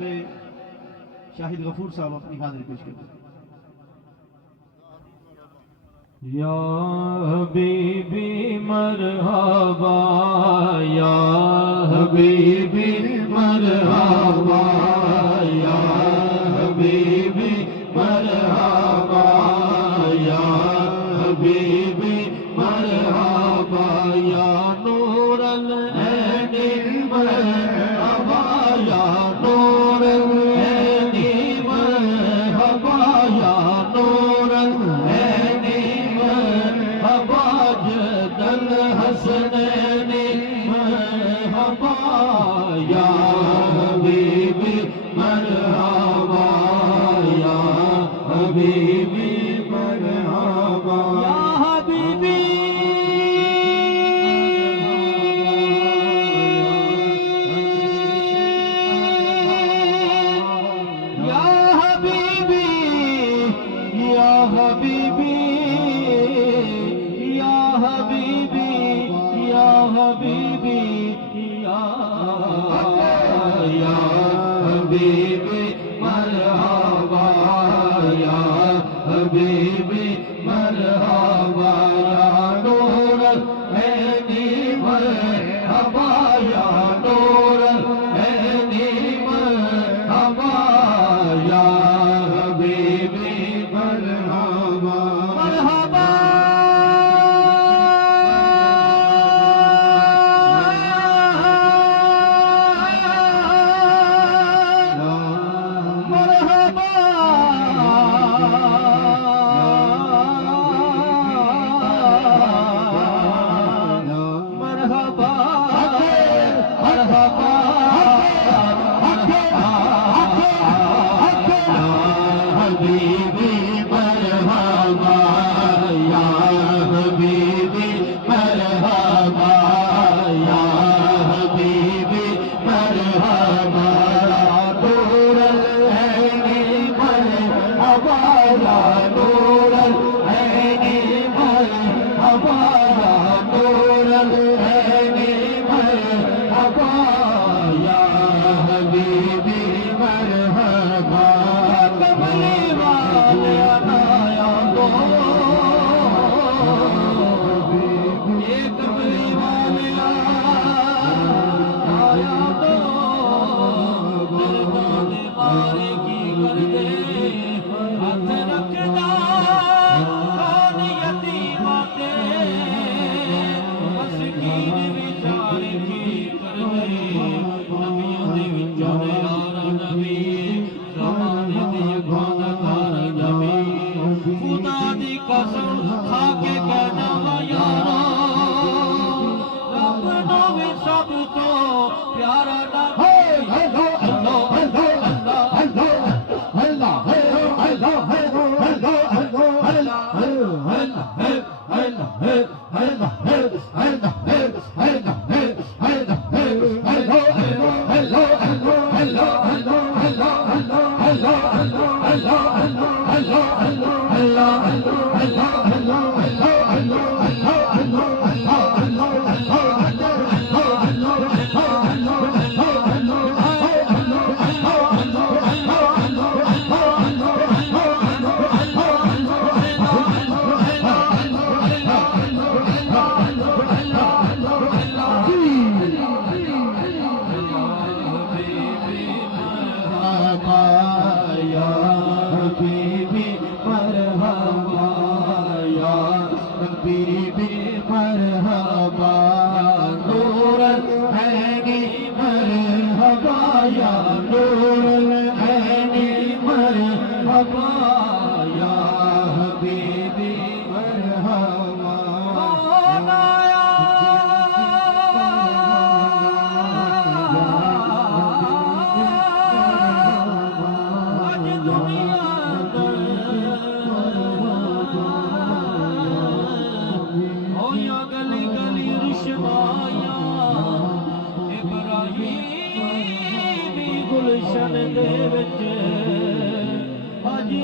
जनाब शाहिद गफूर साहब अपनी हाजिरी पेश करते हैं। या हबीबी मरहबा, या हबीबी मरहबा, या हबीबी मरहबा, या हबीबी मरहबा, या नूरल ऐनी मरहबा, या नूरल ऐनी मरहबा, या नूरल ऐनी मरहबा, जदल हसनैनी मरहबा, या हबीबी मरहबा, या हबीबी मरहबा, या हबीबी या हबीबी, या हबीबी, या हबीबी, या हबीबी, या हबीबी मरहबा, या हबीबी मरहबा, या नूरल ऐनी मरहबा, या नूरल ऐनी मरहबा, या हबीबी मरहबा, मरहबा।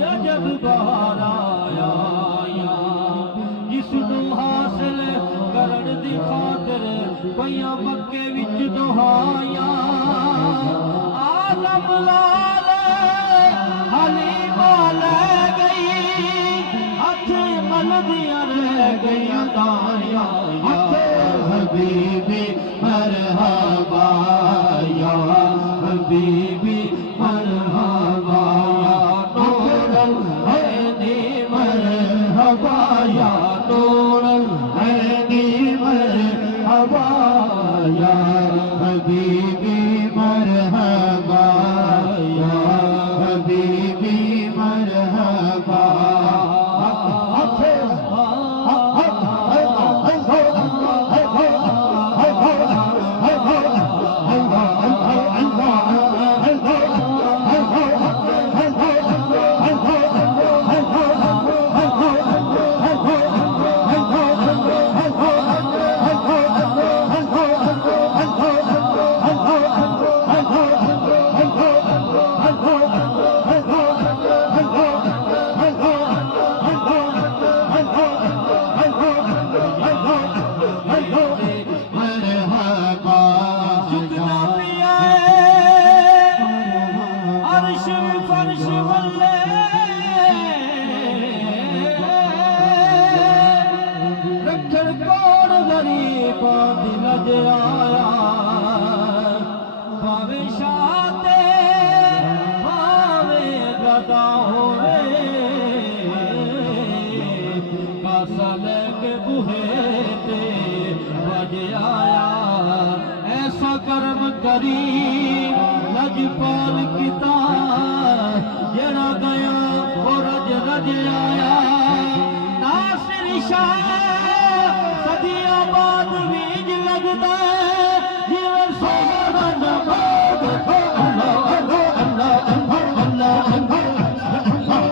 अजब बहार आया जिसनू हासिल करन दी खातिर पईयां मक्के विच दुहाइयां आला राम लाल हलीमा ले गई हथ मलदियां रह गई दाया हबीबी मरहबा या हबीबी मरहबा नूरल हैनी मरहबा या नूरल हैनी मरहबा या हबीबी मरहबा या हबीबी मरहबा झुकना पिया अर्श फर्श वल्ले रखड़ कौन गरीबां दी लज आया भावे शाते भावे गदा होवे कासा लेके बुहे ते बज आया ऐसा कर्म करी लजपाल किता जरा गया वो रज रज आया नासिर शाह सदियां बाद बीज लगदा जिਵੇਂ सोहरा नमाज अल्लाह अल्लाह अल्लाह अल्लाह अल्लाह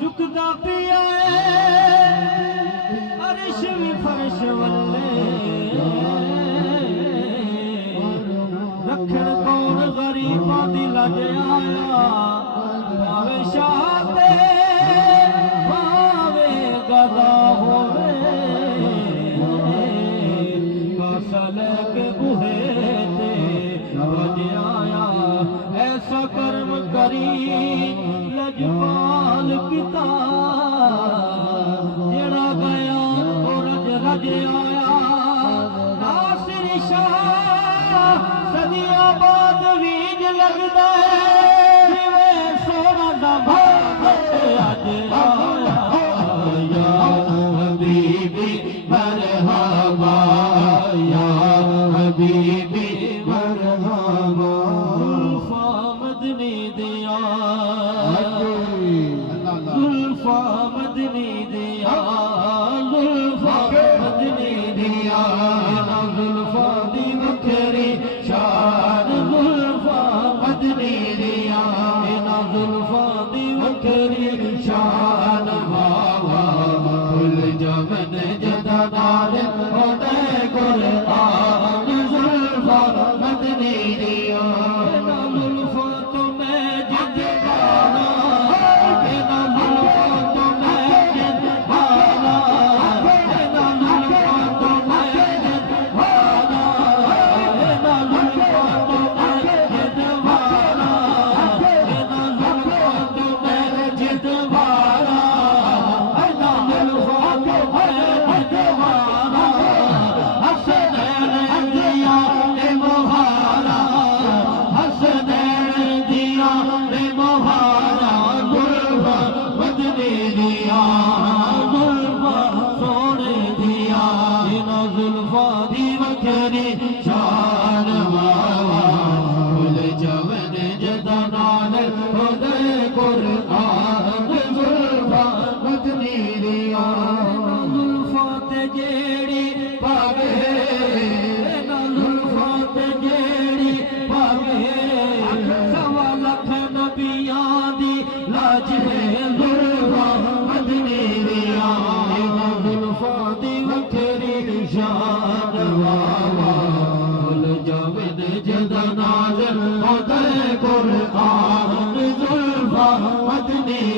झुकदा पिया अर्श भी फर्श वल्ले रखड़ कौन गरीबां दी लज आया भावे शाह ते भावे गदा होवे कासा लेके बुहे ते बज आया ऐसा कर्म करी लजपाल किता जड़ा गया और रज आया नासिर शाह सदियां बाद बीज लगदा जिवें सोना दा भाग अज आया या हबीबी मरहबा या हबीबी मरहबा जुल्फा मदनी दिया जुल्फा मदनी दिया जुल्फा मदनी दिया ना जुल्फा दी वखरी शान जुल्फा मदनी दिया ना जुल्फा दी वखरी शान वावा फुल जमन जदा नाल होते कुरआन जुल्फा मदनी दिया ना जुल्फा तो मैं जिद गाना ना जुल्फा तो मैं जिद गाना ना जुल्फा तो मैं जिद गाना ना जुल्फा तो मैं जिद गाना ना जुल्फा तो मैं जिद गाना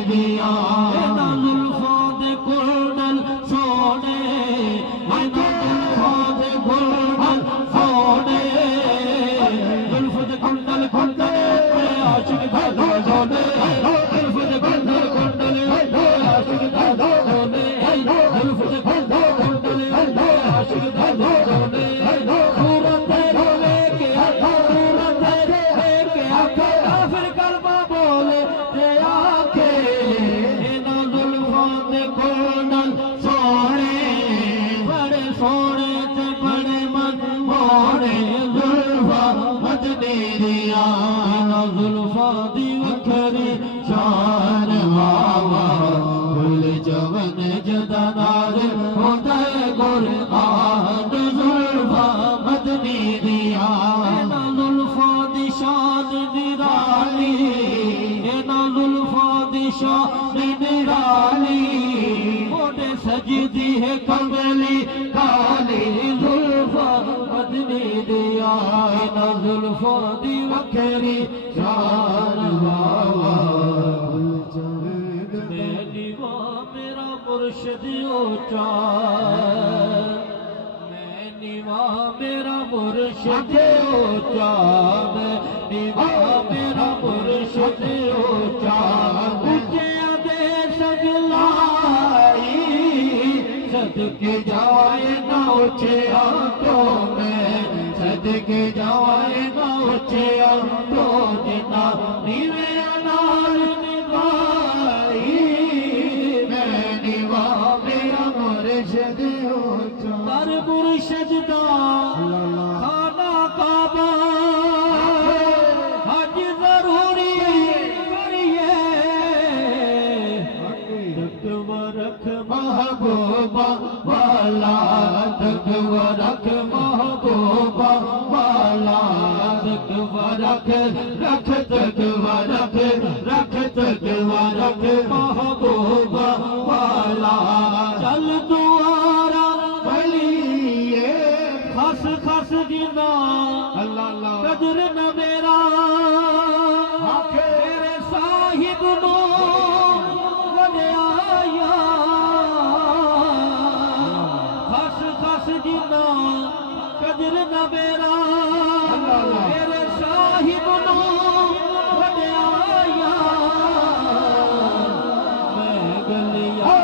दिया ना जुल्फां दे कुंडल सोने ना जुल्फां दे कुंडल सोने जुल्फ दे कुंडल कुंडल आशिक दा सोने जुल्फ दे कुंडल कुंडल आशिक दा सोने जुल्फ दे कुंडल कुंडल आशिक दा सोने सूरत लेके सूरत लेके आके फिर कलमा बोले ते आके ना जुल्फां दे कुंडल सोने बड़े सोने ते बड़े मन मोने जुल्फा मदनी दिया ना जुल्फा दी वखरी शान वावा फुल जवन जदा नाज़िल होता कुरान जुल्फा मदनी दिया ना जुल्फा दी शान निराली ना जुल्फा दी शान निराली मोटे सजदी है कमली काली जुल्फा मदनी दिया ना जुल्फा दी वखरी शान वावा मैं निवा मेरा मुर्शिद ऊंचा मैं निवा मेरा मुर्शिद ऊंचा मैं निवा मेरा मुर्शिद ऊंचा ऊंचे दे सजलाई सदके जाए ना ऊंचे आंखों में सदके जाए ना ऊंचे आंखों जिना नीवे नाल निभाई मैं निवा मेरा मुर्शिद ऊंचा दर मुर्शिद दा खाना काबा हज जरूरी करिए तकवा रख महबूबा वाला तकवा रख महबूबा वाला तकवा रख रख तकवा रख रख तकवा रख महबूबा वाला चल दुआरा भलिए खस खस जिना अल्लाह कदर न मेरा तेरे साहिब नो वड्याया खस खस जिना कदर न मेरा तेरे साहिब नो वड्याया मैं गलिया